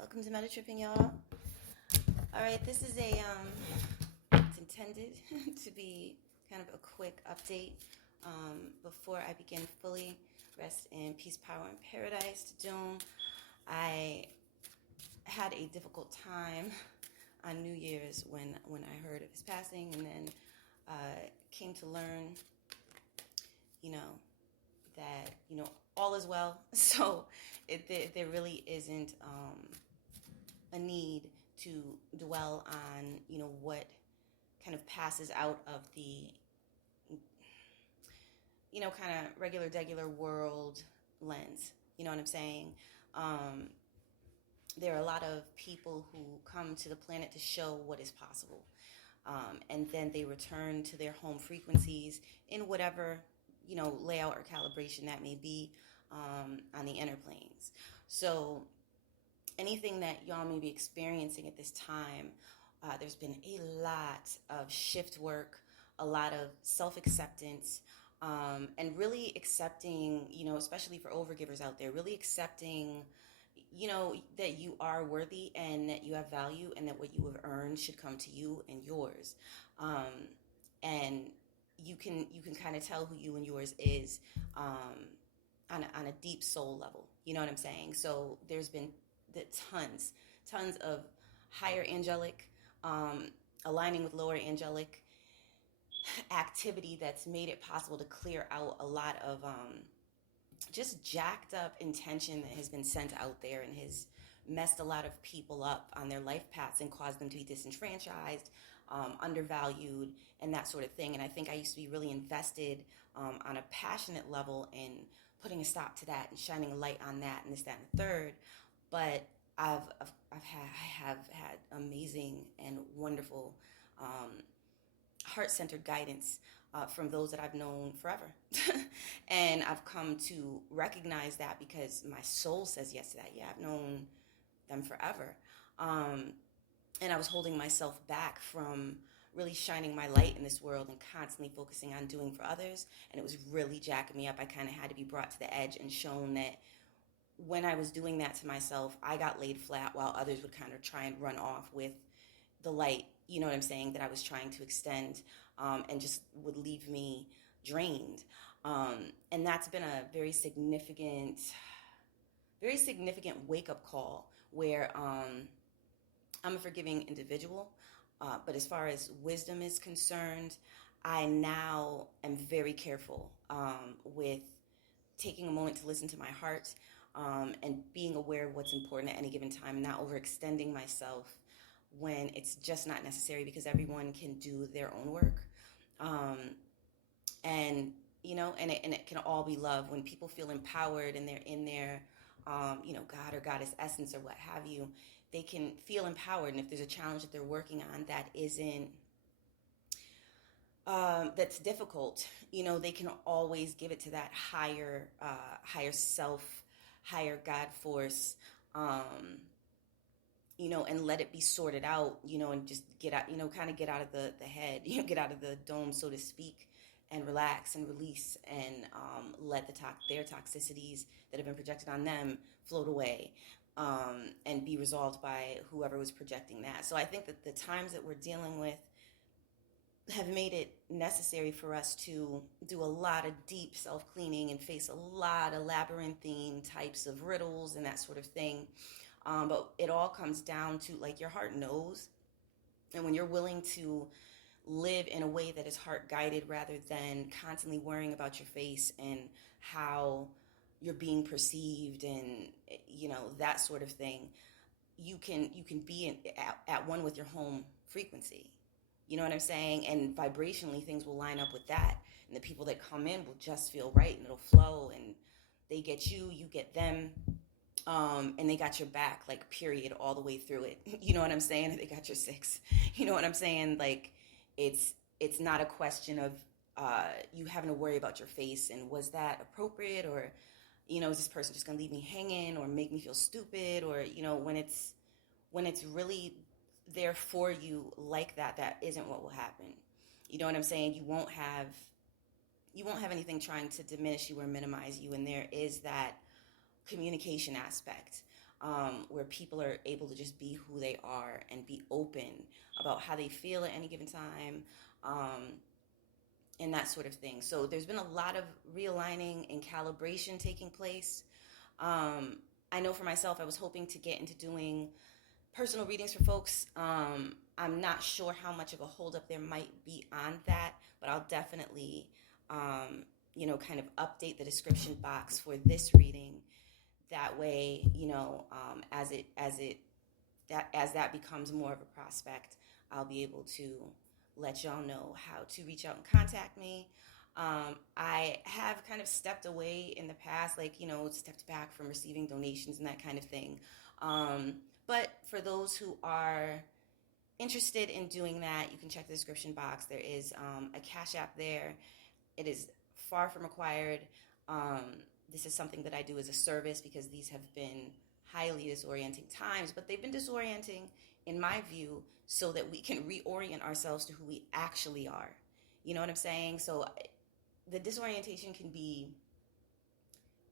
Welcome to Metatripping, y'all. All right, this is it's intended to be kind of a quick update before I begin fully. Rest in peace, power, and paradise to Doom. I had a difficult time on New Year's when I heard of his passing, and then came to learn, that all is well. So there really isn't a need to dwell on what kind of passes out of the kind of regular world lens. You know what I'm saying? There are a lot of people who come to the planet to show what is possible, and then they return to their home frequencies in whatever layout or calibration that may be on the inner planes. So anything that y'all may be experiencing at this time, there's been a lot of shift work, a lot of self-acceptance, and really accepting, especially for overgivers out there, really accepting, that you are worthy and that you have value and that what you have earned should come to you and yours. And you can kind of tell who you and yours is on a deep soul level. You know what I'm saying? So there's been tons of higher angelic, aligning with lower angelic activity that's made it possible to clear out a lot of just jacked up intention that has been sent out there and has messed a lot of people up on their life paths and caused them to be disenfranchised, undervalued, and that sort of thing. And I think I used to be really invested on a passionate level in putting a stop to that and shining a light on that and this, that, and the third. But I have had amazing and wonderful heart-centered guidance from those that I've known forever. And I've come to recognize that because my soul says yes to that. Yeah, I've known them forever. And I was holding myself back from really shining my light in this world and constantly focusing on doing for others. And it was really jacking me up. I kind of had to be brought to the edge and shown that when I was doing that to myself, I got laid flat while others would kind of try and run off with the light, you know what I'm saying, that I was trying to extend, and just would leave me drained. And that's been a very significant wake-up call where I'm a forgiving individual, but as far as wisdom is concerned, I now am very careful with taking a moment to listen to my heart, and being aware of what's important at any given time, and not overextending myself when it's just not necessary, because everyone can do their own work. And it can all be love. When people feel empowered and they're in their, God or goddess essence or what have you, they can feel empowered. And if there's a challenge that they're working on that isn't, that's difficult, they can always give it to that higher self, higher God force, and let it be sorted out, and just get out, kind of get out of the head, get out of the dome, so to speak, and relax and release and let their toxicities that have been projected on them float away, and be resolved by whoever was projecting that. So I think that the times that we're dealing with have made it necessary for us to do a lot of deep self-cleaning and face a lot of labyrinthine types of riddles and that sort of thing. But it all comes down to, like, your heart knows. And when you're willing to live in a way that is heart-guided rather than constantly worrying about your face and how you're being perceived and, that sort of thing, you can be at one with your home frequency. You know what I'm saying? And vibrationally, things will line up with that. And the people that come in will just feel right, and it'll flow, and they get you, you get them. And they got your back, like, period, all the way through it. You know what I'm saying? They got your six. You know what I'm saying? Like, it's not a question of you having to worry about your face and was that appropriate, or, is this person just going to leave me hanging or make me feel stupid, or, when it's really there for you like that, that isn't what will happen. You know what I'm saying? You won't have anything trying to diminish you or minimize you, and there is that communication aspect. where people are able to just be who they are and be open about how they feel at any given time, and that sort of thing. So there's been a lot of realigning and calibration taking place. I know for myself, I was hoping to get into doing personal readings for folks. I'm not sure how much of a holdup there might be on that, but I'll definitely, kind of update the description box for this reading. That way, as that becomes more of a prospect, I'll be able to let y'all know how to reach out and contact me. I have kind of stepped away in the past, stepped back from receiving donations and that kind of thing. But for those who are interested in doing that, you can check the description box. There is a Cash App there. It is far from required. This is something that I do as a service because these have been highly disorienting times, but they've been disorienting, in my view, so that we can reorient ourselves to who we actually are. You know what I'm saying? So the disorientation can be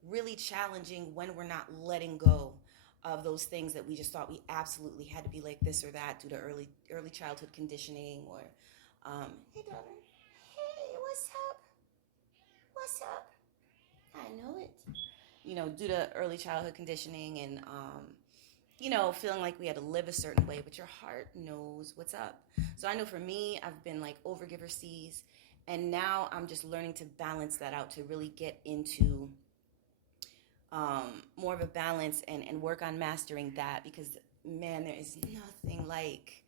really challenging when we're not letting go of those things that we just thought we absolutely had to be like this or that due to early childhood conditioning, or hey daughter, hey, what's up, I know it, due to early childhood conditioning, and feeling like we had to live a certain way, but your heart knows what's up. So I know for me, I've been like overgiver seas, and now I'm just learning to balance that out, to really get into more of a balance and work on mastering that, because man, there is nothing like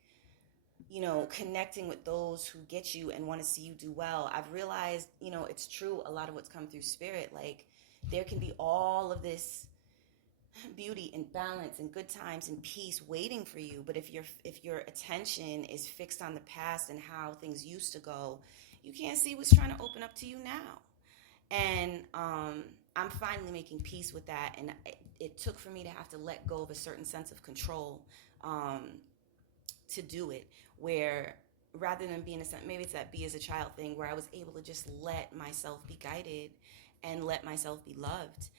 connecting with those who get you and want to see you do well. I've realized, it's true, a lot of what's come through spirit, like there can be all of this beauty and balance and good times and peace waiting for you, but if your attention is fixed on the past and how things used to go, you can't see what's trying to open up to you now. And I'm finally making peace with that, and it took for me to have to let go of a certain sense of control to do it, where rather than being maybe it's that be as a child thing, where I was able to just let myself be guided and let myself be loved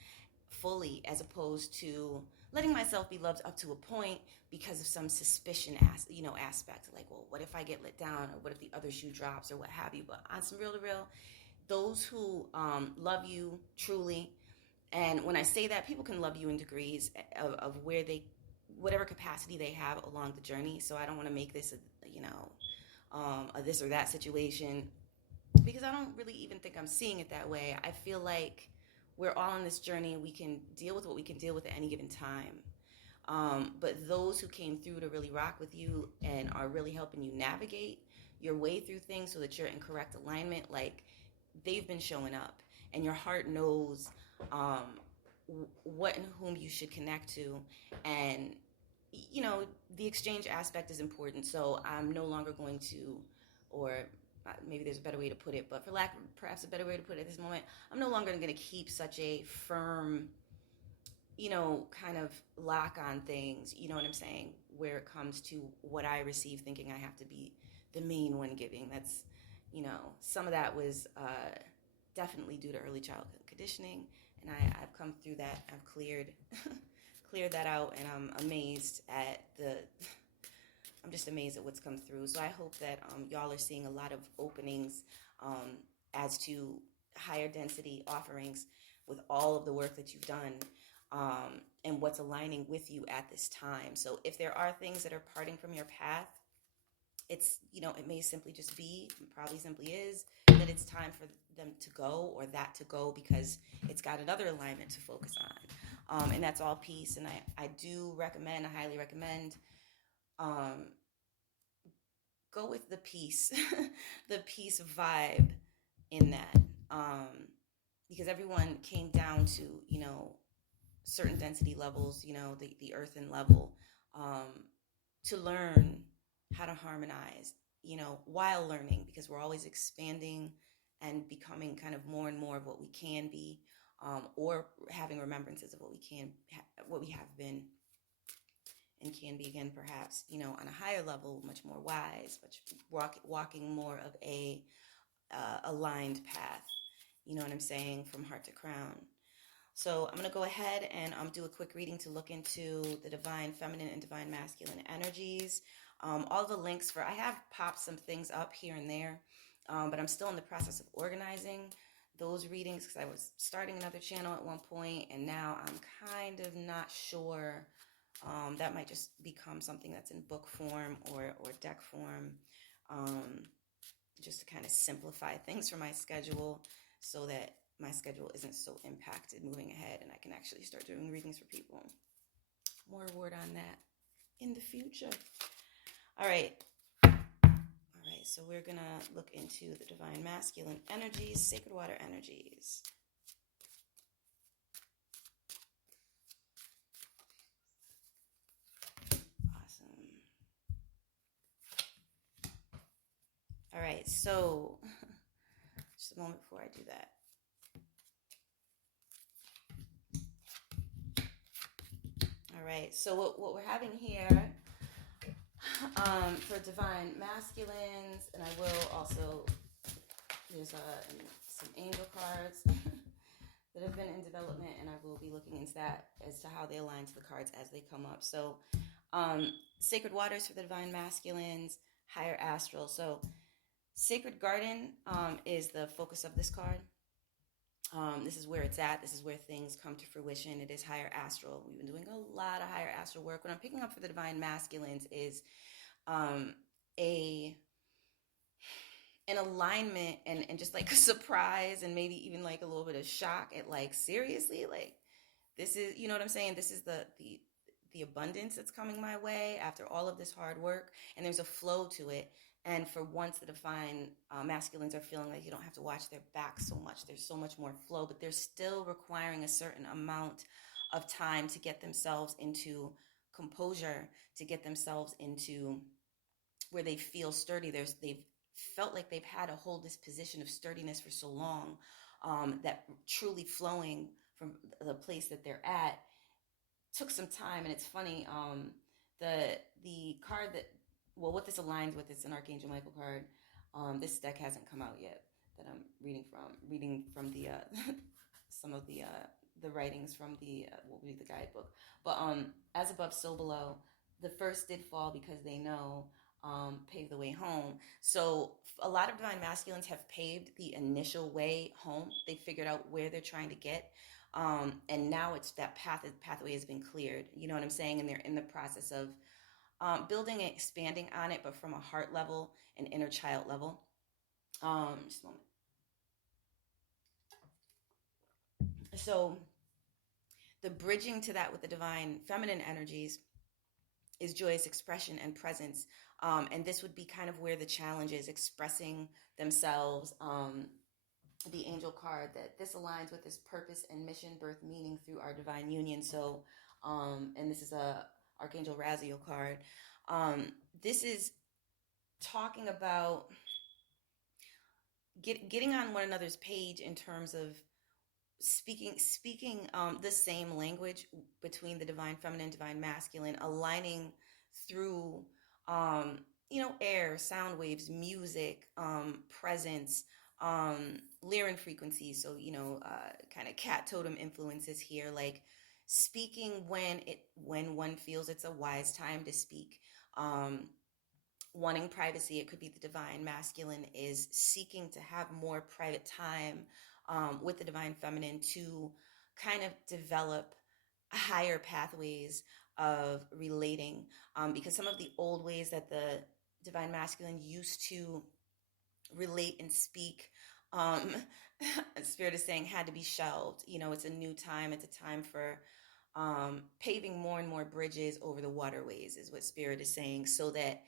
fully, as opposed to letting myself be loved up to a point because of some suspicion aspect, like, well, what if I get let down, or what if the other shoe drops, or what have you. But on some real to real, those who love you truly, and when I say that, people can love you in degrees of where they, whatever capacity they have along the journey. So I don't want to make this a this or that situation, because I don't really even think I'm seeing it that way. I feel like we're all on this journey. We can deal with what we can deal with at any given time. But those who came through to really rock with you and are really helping you navigate your way through things so that you're in correct alignment, like, they've been showing up, and your heart knows what and whom you should connect to. And the exchange aspect is important. So I'm no longer going to, or maybe there's a better way to put it, but for lack of perhaps a better way to put it at this moment, I'm no longer going to keep such a firm, kind of lock on things, you know what I'm saying, where it comes to what I receive, thinking I have to be the main one giving. That's, some of that was definitely due to early childhood conditioning, and I've come through that. I've cleared that out, and I'm just amazed at what's come through. So I hope that y'all are seeing a lot of openings as to higher density offerings with all of the work that you've done, and what's aligning with you at this time. So if there are things that are parting from your path, it's, it may simply just be, probably simply is, that it's time for them to go, or that to go, because it's got another alignment to focus on. And that's all peace. And I do recommend, I highly recommend, go with the peace, the peace vibe in that. Because everyone came down to, certain density levels, the earthen level, to learn how to harmonize, while learning, because we're always expanding and becoming kind of more and more of what we can be, or having remembrances of what we have been and can be again, perhaps, on a higher level, much more wise, walking more of a aligned path, you know what I'm saying, from heart to crown. So I'm going to go ahead and do a quick reading to look into the divine feminine and divine masculine energies. All the links for, I have popped some things up here and there, but I'm still in the process of organizing those readings because I was starting another channel at one point, and now I'm kind of not sure. That might just become something that's in book form or deck form, just to kind of simplify things for my schedule so that my schedule isn't so impacted moving ahead and I can actually start doing readings for people. More word on that in the future. All right. So we're going to look into the divine masculine energies, sacred water energies. Awesome. All right. So just a moment before I do that. All right. So what we're having here for divine masculines, and I will also, there's some angel cards that have been in development, and I will be looking into that as to how they align to the cards as they come up. So sacred waters for the divine masculines, higher astral. So sacred garden is the focus of this card. This is where it's at. This is where things come to fruition. It is higher astral. We've been doing a lot of higher astral work. What I'm picking up for the divine masculines is an alignment and just like a surprise and maybe even like a little bit of shock at like, seriously, like this is, you know what I'm saying? This is the abundance that's coming my way after all of this hard work, and there's a flow to it. And for once, the divine masculines are feeling like you don't have to watch their back so much. There's so much more flow, but they're still requiring a certain amount of time to get themselves into composure, to get themselves into where they feel sturdy. They've felt like they've had to hold this position of sturdiness for so long, that truly flowing from the place that they're at took some time. And it's funny, the card that, well, what this aligns with, it's an Archangel Michael card. This deck hasn't come out yet that I'm reading from the some of the writings from the what will be the guidebook. But as above, so below. The first did fall because they know, pave the way home. So a lot of divine masculines have paved the initial way home. They figured out where they're trying to get. And now it's that pathway has been cleared. You know what I'm saying? And they're in the process of building and expanding on it, but from a heart level and inner child level. Just a moment. So the bridging to that with the divine feminine energies is joyous expression and presence. And this would be kind of where the challenge is, expressing themselves. The angel card, that this aligns with this purpose and mission, birth, meaning through our divine union. So, and this is a Archangel Raziel card. This is talking about getting on one another's page in terms of speaking the same language between the divine feminine, divine masculine, aligning through air, sound waves, music, presence, lyran frequencies. So kind of cat totem influences here, like speaking when one feels it's a wise time to speak. Wanting privacy, it could be the divine masculine is seeking to have more private time with the divine feminine to kind of develop higher pathways of relating, because some of the old ways that the divine masculine used to relate and speak, Spirit is saying, had to be shelved. It's a new time. It's a time for paving more and more bridges over the waterways, is what Spirit is saying, so that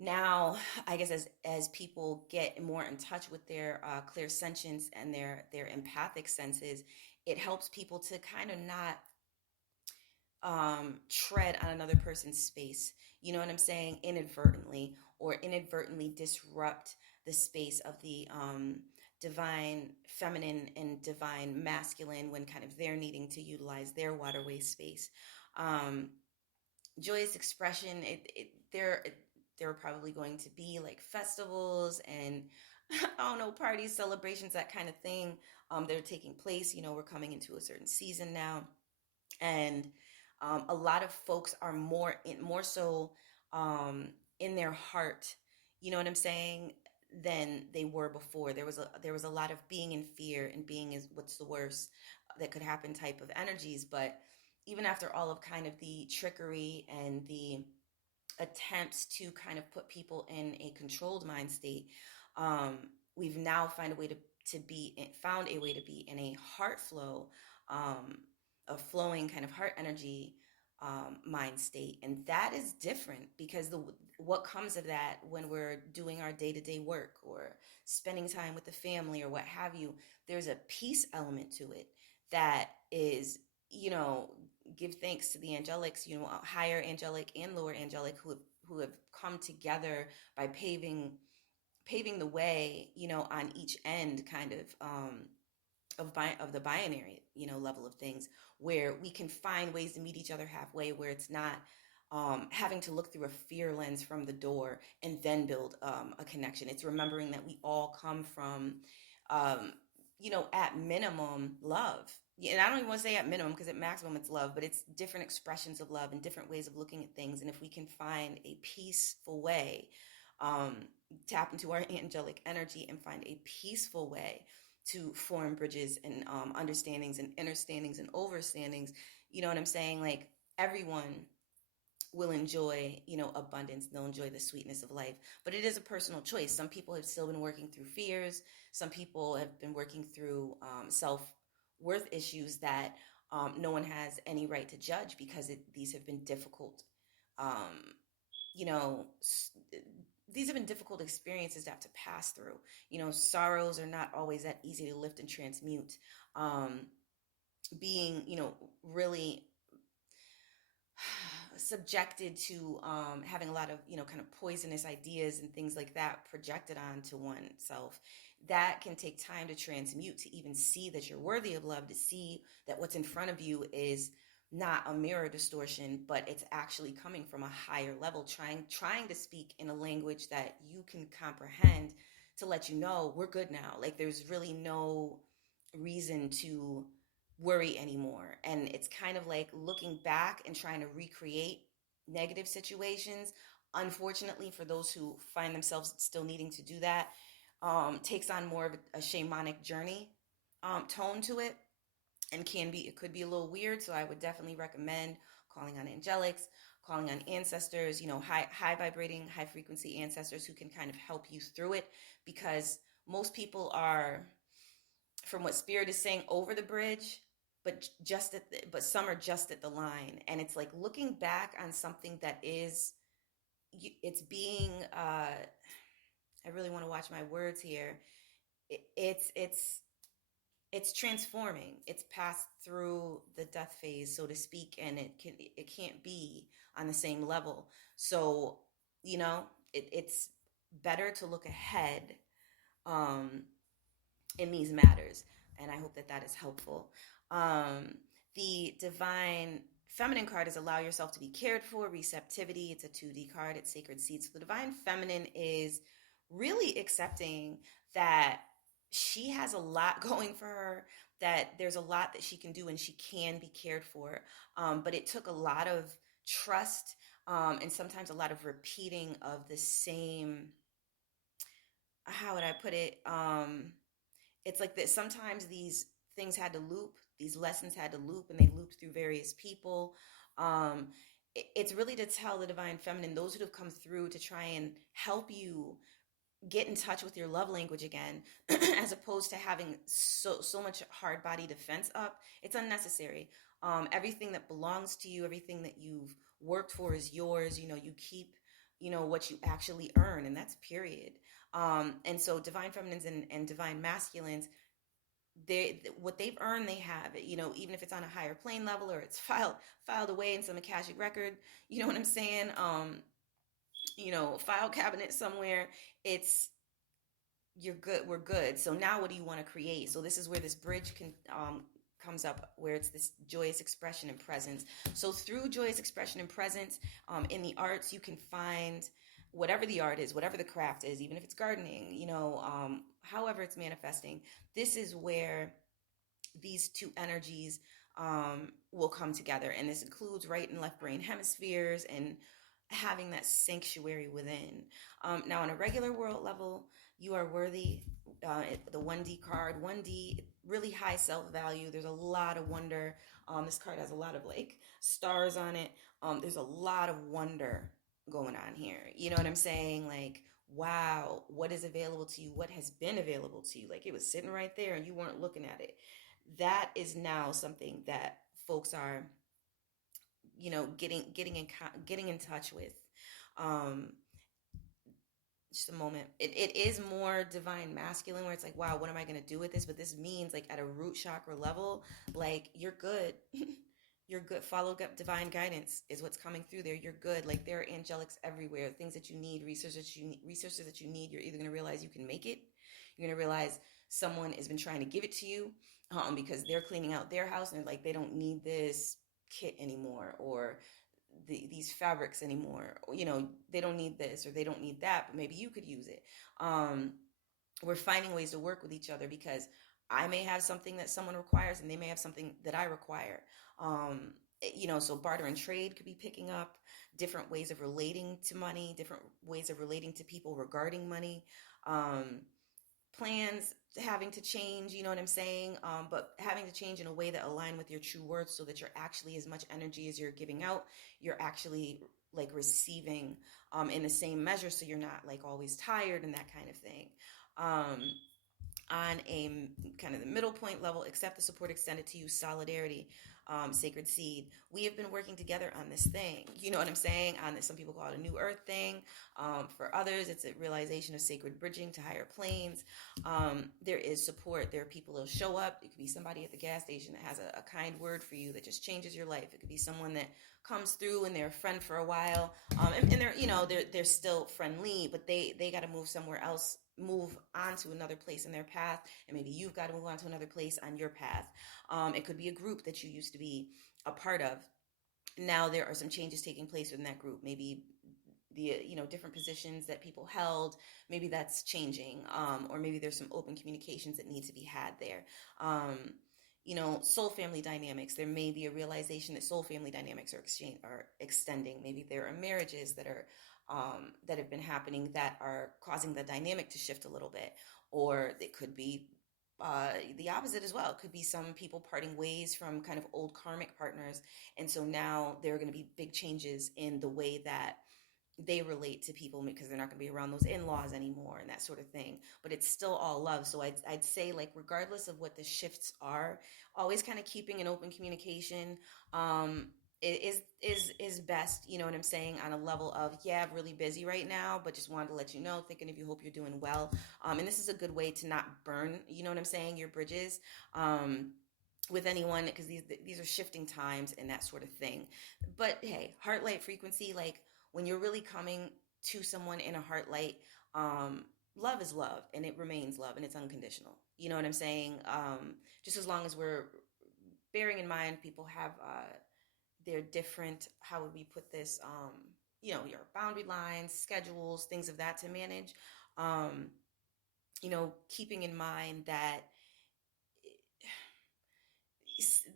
now, I guess as people get more in touch with their clairsentience and their empathic senses, it helps people to kind of not tread on another person's space. You know what I'm saying? Inadvertently, or inadvertently disrupt the space of the divine feminine and divine masculine when kind of they're needing to utilize their waterway space. Joyous expression, there are probably going to be like festivals and I don't know, parties, celebrations, that kind of thing. That are taking place. We're coming into a certain season now, and a lot of folks are more so um, in their heart. You know what I'm saying? Than they were before. There was a lot of being in fear, and being is what's the worst that could happen type of energies. But even after all of kind of the trickery and the attempts to kind of put people in a controlled mind state, um, we've now found a way to be in a heart flow, um, a flowing kind of heart energy mind state, and that is different because what comes of that when we're doing our day-to-day work or spending time with the family or what have you, there's a peace element to it that is, you know give thanks to the angelics, higher angelic and lower angelic, who have come together by paving the way, on each end, kind of the binary, level of things, where we can find ways to meet each other halfway, where it's not having to look through a fear lens from the door and then build a connection. It's remembering that we all come from, um, at minimum, love. And I don't even want to say at minimum, because at maximum it's love, but it's different expressions of love and different ways of looking at things. And if we can find a peaceful way, um, tap into our angelic energy and find a peaceful way to form bridges and understandings and understandings and overstandings, you know what I'm saying? Like, everyone will enjoy, abundance. They'll enjoy the sweetness of life. But it is a personal choice. Some people have still been working through fears. Some people have been working through self-worth issues that no one has any right to judge, because these have been difficult, um, you know, these have been difficult experiences to have to pass through. Sorrows are not always that easy to lift and transmute. Um, being, really subjected to having a lot of, kind of poisonous ideas and things like that projected onto oneself, that can take time to transmute, to even see that you're worthy of love, to see that what's in front of you is not a mirror distortion, but it's actually coming from a higher level, trying to speak in a language that you can comprehend, to let you know we're good now. Like, there's really no reason to worry anymore. And it's kind of like looking back and trying to recreate negative situations. Unfortunately, for those who find themselves still needing to do that, takes on more of a shamanic journey tone to it, and it could be a little weird. So I would definitely recommend calling on angelics, calling on ancestors, high vibrating, high frequency ancestors who can kind of help you through it, because most people are, from what spirit is saying, over the bridge, but but some are just at the line. And it's like looking back on something that is, it's being, I really want to watch my words here. It's transforming. It's passed through the death phase, so to speak, and it can't be on the same level. So, it's better to look ahead, um, in these matters. And I hope that that is helpful. Um, the Divine Feminine card is allow yourself to be cared for, receptivity. It's a 2D card. It's sacred seeds. So the Divine Feminine is really accepting that she has a lot going for her, that there's a lot that she can do and she can be cared for. But it took a lot of trust, and sometimes a lot of repeating of the same, how would I put it? It's like that sometimes these things had to loop, these lessons had to loop, and they looped through various people. um it's really to tell the Divine Feminine, those who have come through, to try and help you get in touch with your love language again, as opposed to having so much hard body defense up. It's unnecessary. Everything that belongs to you, everything that you've worked for, is yours. You keep, what you actually earn, and that's period. And so Divine Feminines and Divine Masculines, what they've earned, they have it, even if it's on a higher plane level, or it's filed away in some Akashic record, you know what I'm saying? File cabinet somewhere. It's You're good, we're good. So now what do you want to create? So this is where this bridge comes up, where it's this joyous expression and presence. So through joyous expression and presence, in the arts, you can find whatever the art is, whatever the craft is, even if it's gardening, however it's manifesting, this is where these two energies will come together. And this includes right and left brain hemispheres and having that sanctuary within. Now, on a regular world level, you are worthy. The 1D card, 1D, really high self-value. There's a lot of wonder. This card has a lot of like stars on it. There's a lot of wonder going on here. You know what I'm saying? Like, wow, what is available to you? What has been available to you? Like, it was sitting right there and you weren't looking at it. That is now something that folks are, getting in touch with. Um, just a moment. It is more divine masculine, where it's like, wow, what am I going to do with this? But this means, like, at a root chakra level, like, you're good. You're good. Follow divine guidance is what's coming through there. You're good. Like, there are angelics everywhere. Things that you need, resources that you need. You're either going to realize you can make it. You're going to realize someone has been trying to give it to you, because they're cleaning out their house and they're like, they don't need this kit anymore, or these fabrics anymore. They don't need this or they don't need that, but maybe you could use it. We're finding ways to work with each other, because I may have something that someone requires and they may have something that I require. So barter and trade could be picking up, different ways of relating to money, different ways of relating to people regarding money. Plans having to change, you know what I'm saying? But having to change in a way that align with your true worth, so that you're actually, as much energy as you're giving out, you're actually like receiving in the same measure, so you're not like always tired and that kind of thing. On a kind of the middle point level, accept the support extended to you, solidarity, sacred seed. We have been working together on this thing. You know what I'm saying? On this, some people call it a new earth thing. For others, it's a realization of sacred bridging to higher planes. There is support. There are people who'll show up. It could be somebody at the gas station that has a kind word for you that just changes your life. It could be someone that comes through and they're a friend for a while, and they're still friendly, but they got to move somewhere else, move on to another place in their path, and maybe you've got to move on to another place on your path. It could be a group that you used to be a part of. Now there are some changes taking place within that group. Maybe the different positions that people held, maybe that's changing, or maybe there's some open communications that need to be had there. Soul family dynamics, there may be a realization that soul family dynamics are extending. Maybe there are marriages that have been happening that are causing the dynamic to shift a little bit, or it could be the opposite as well. It could be some people parting ways from kind of old karmic partners, and so now there are going to be big changes in the way that they relate to people, because they're not going to be around those in-laws anymore and that sort of thing. But it's still all love. So I'd say, like, regardless of what the shifts are, always kind of keeping an open communication is best. You know what I'm saying? On a level of, yeah, I'm really busy right now, but just wanted to let you know, thinking of you, hope you're doing well. And this is a good way to not burn, you know what I'm saying, your bridges with anyone, because these are shifting times and that sort of thing. But hey, heart light frequency, like, when you're really coming to someone in a heart light, love is love, and it remains love, and it's unconditional. You know what I'm saying? Just as long as we're bearing in mind people have their different, how would we put this, your boundary lines, schedules, things of that to manage. Keeping in mind that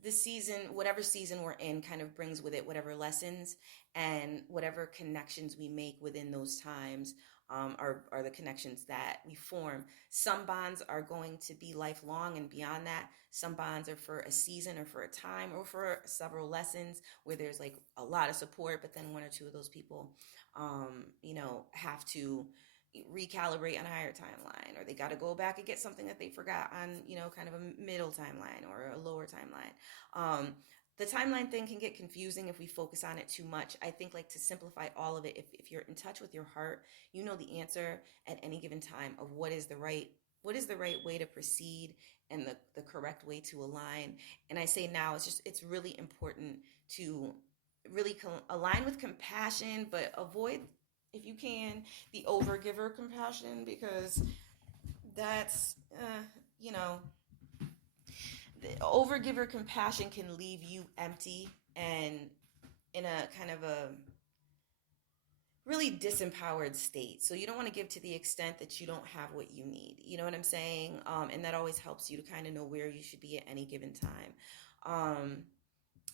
the season, whatever season we're in, kind of brings with it whatever lessons and whatever connections we make within those times are the connections that we form. Some bonds are going to be lifelong and beyond that. Some bonds are for a season or for a time or for several lessons where there's like a lot of support, but then one or two of those people, have to recalibrate on a higher timeline, or they got to go back and get something that they forgot on, kind of a middle timeline or a lower timeline. The timeline thing can get confusing if we focus on it too much. I think, like, to simplify all of it, if you're in touch with your heart, you know the answer at any given time of what is the right way to proceed and the correct way to align. And I say now, it's really important to really align with compassion, but avoid, if you can, the overgiver compassion, because that's, the overgiver compassion can leave you empty and in a kind of a really really disempowered state. So you don't want to give to the extent that you don't have what you need. You know what I'm saying? And that always helps you to kind of know where you should be at any given time. Um,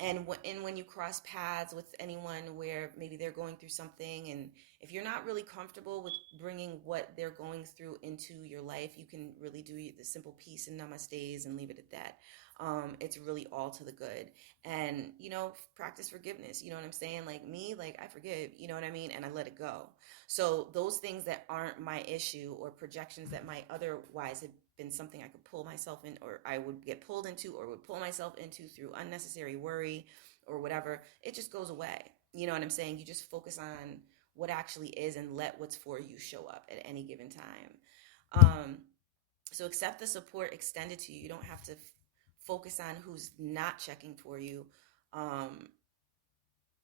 and when you cross paths with anyone where maybe they're going through something, and if you're not really comfortable with bringing what they're going through into your life, you can really do the simple peace and namastes and leave it at that. It's really all to the good. And practice forgiveness. You know what I'm saying? Like me, like I forgive, you know what I mean, and I let it go. So those things that aren't my issue, or projections that might otherwise have been something I could pull myself in, or I would get pulled into, or would pull myself into through unnecessary worry or whatever, it just goes away. You know what I'm saying? You just focus on what actually is, and let what's for you show up at any given time. So accept the support extended to you. You don't have to focus on who's not checking for you,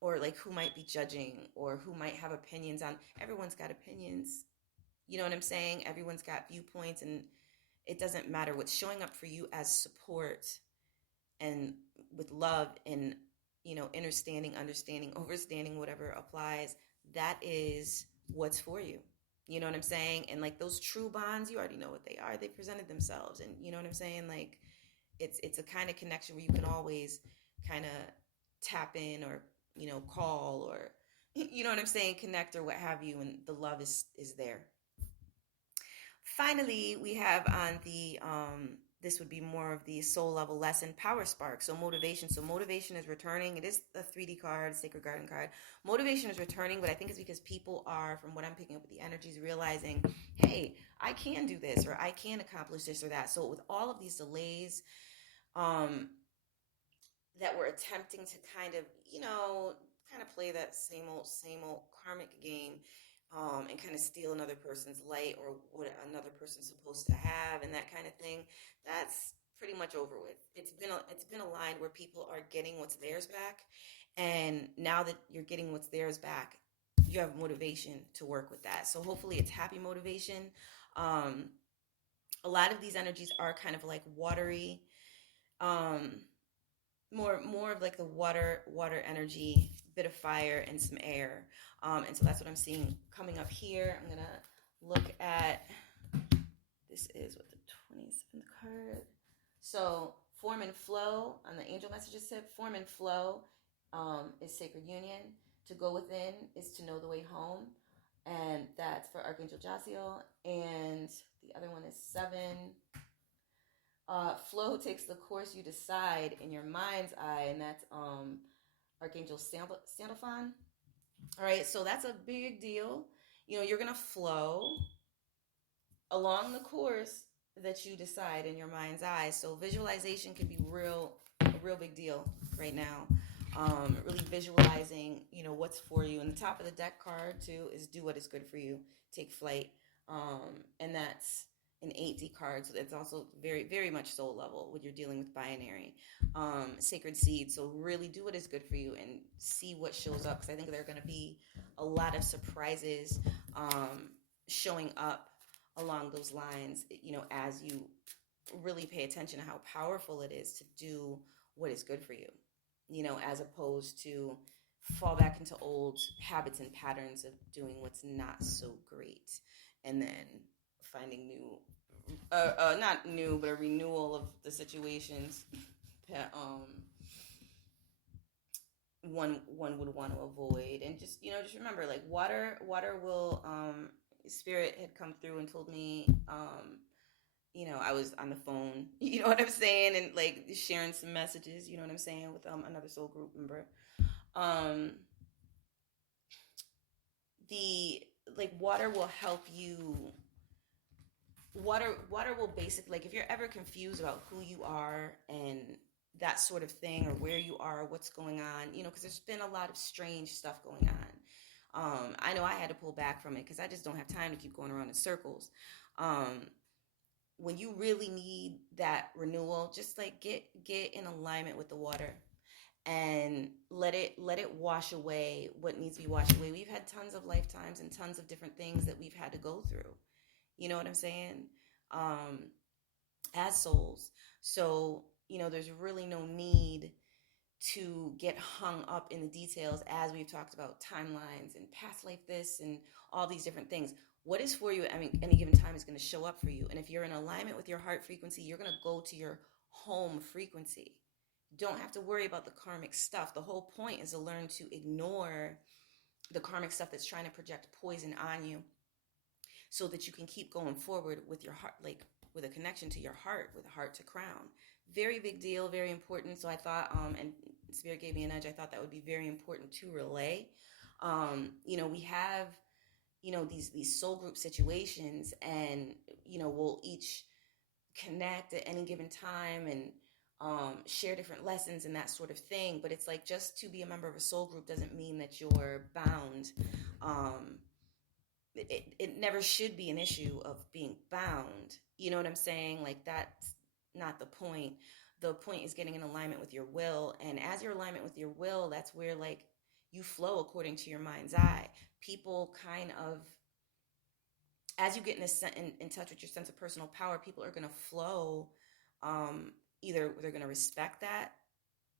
or like who might be judging, or who might have opinions on. Everyone's got opinions. You know what I'm saying? Everyone's got viewpoints, and it doesn't matter. What's showing up for you as support and with love and, understanding, overstanding, whatever applies, that is what's for you. You know what I'm saying? And like those true bonds, you already know what they are. They presented themselves. And you know what I'm saying? Like it's a kind of connection where you can always kind of tap in, or, call, or, you know what I'm saying? Connect or what have you. And the love is there. Finally, we have on the this would be more of the soul level lesson, power spark. So motivation. So motivation is returning. It is a 3D card, Sacred Garden card. Motivation is returning, but I think it's because people are, from what I'm picking up with the energies, realizing, hey, I can do this, or I can accomplish this or that. So with all of these delays, that we're attempting to kind of play that same old karmic game, and kind of steal another person's light, or what another person's supposed to have, and that kind of thing. That's pretty much over with. It's been a line where people are getting what's theirs back, and now that you're getting what's theirs back, you have motivation to work with that. So hopefully it's happy motivation. A lot of these energies are kind of like watery, more of like the water energy, bit of fire and some air. And so that's what I'm seeing coming up here. I'm gonna look at, this is what the 27th card. So form and flow on the angel messages tip. Form and flow is sacred union. To go within is to know the way home, and that's for Archangel Jasiel. And the other one is 7. Flow takes the course you decide in your mind's eye, and that's Archangel Sandalphon. All right, so that's a big deal. You're gonna flow along the course that you decide in your mind's eye. So visualization can be a real big deal right now. Really visualizing, what's for you. And the top of the deck card too is do what is good for you. Take flight. And that's an 8D card, so it's also very, very much soul level when you're dealing with binary. Sacred seed. So really do what is good for you and see what shows up, because I think there are going to be a lot of surprises showing up along those lines, as you really pay attention to how powerful it is to do what is good for you, as opposed to fall back into old habits and patterns of doing what's not so great, and then finding new, not new, but a renewal of the situations that one would want to avoid. And just remember, like water will, spirit had come through and told me, I was on the phone, you know what I'm saying, and like sharing some messages, you know what I'm saying, with another soul group member. The like water will help you. Water will basically, like if you're ever confused about who you are and that sort of thing, or where you are, what's going on, because there's been a lot of strange stuff going on. I know I had to pull back from it because I just don't have time to keep going around in circles. When you really need that renewal, just like get in alignment with the water and let it wash away what needs to be washed away. We've had tons of lifetimes and tons of different things that we've had to go through. You know what I'm saying? As souls. So, there's really no need to get hung up in the details, as we've talked about timelines and past life this and all these different things. What is for you at any given time is going to show up for you. And if you're in alignment with your heart frequency, you're going to go to your home frequency. Don't have to worry about the karmic stuff. The whole point is to learn to ignore the karmic stuff that's trying to project poison on you, so that you can keep going forward with your heart, like with a connection to your heart, with a heart to crown. Very big deal, very important. So I thought, and Spirit gave me an edge, I thought that would be very important to relay. We have, these soul group situations, and, we'll each connect at any given time and share different lessons and that sort of thing. But it's like, just to be a member of a soul group doesn't mean that you're bound. It never should be an issue of being bound. You know what I'm saying? Like, that's not the point. The point is getting in alignment with your will. And as your alignment with your will, that's where, like, you flow according to your mind's eye. People kind of, as you get in touch with your sense of personal power, people are going to flow. Either they're going to respect that,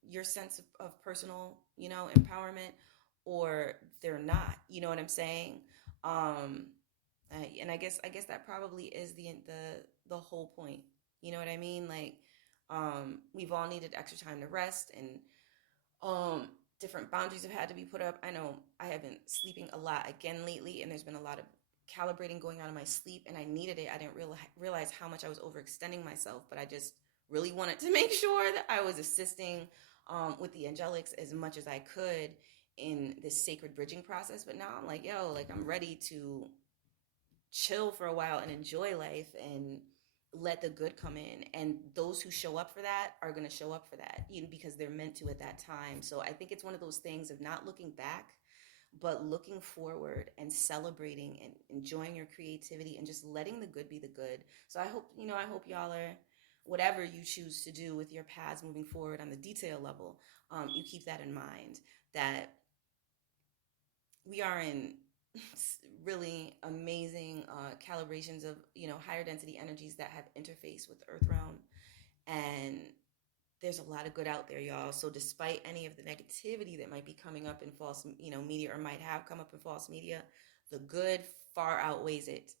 your sense of personal, empowerment, or they're not. You know what I'm saying? And I guess that probably is the whole point. You know what I mean? Like, we've all needed extra time to rest, and different boundaries have had to be put up. I know I have been sleeping a lot again lately, and there's been a lot of calibrating going on in my sleep, and I needed it. I didn't realize how much I was overextending myself, but I just really wanted to make sure that I was assisting with the Angelics as much as I could in this sacred bridging process. But now I'm like, yo, like, I'm ready to chill for a while and enjoy life and let the good come in. And those who show up for that are going to show up for that, because they're meant to at that time. So I think it's one of those things of not looking back, but looking forward and celebrating and enjoying your creativity and just letting the good be the good. So I hope y'all are, whatever you choose to do with your paths moving forward on the detail level, you keep that in mind, that we are in really amazing calibrations of, higher density energies that have interface with the earth realm. And there's a lot of good out there, y'all. So despite any of the negativity that might be coming up in false, media, or might have come up in false media, the good far outweighs it.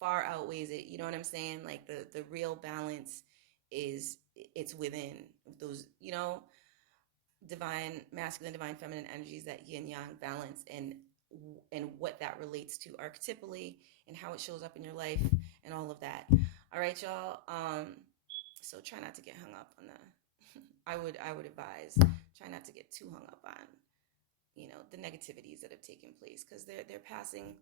Far outweighs it. You know what I'm saying? Like, the real balance it's within those, divine masculine, divine feminine energies, that yin yang balance, and what that relates to archetypally and how it shows up in your life and all of that. All right, y'all. So try not to get hung up on the I would advise, try not to get too hung up on, the negativities that have taken place, because they're passing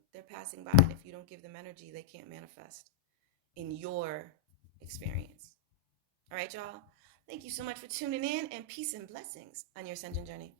by, and if you don't give them energy, they can't manifest in your experience. All right, y'all. Thank you so much for tuning in, and peace and blessings on your Ascension journey.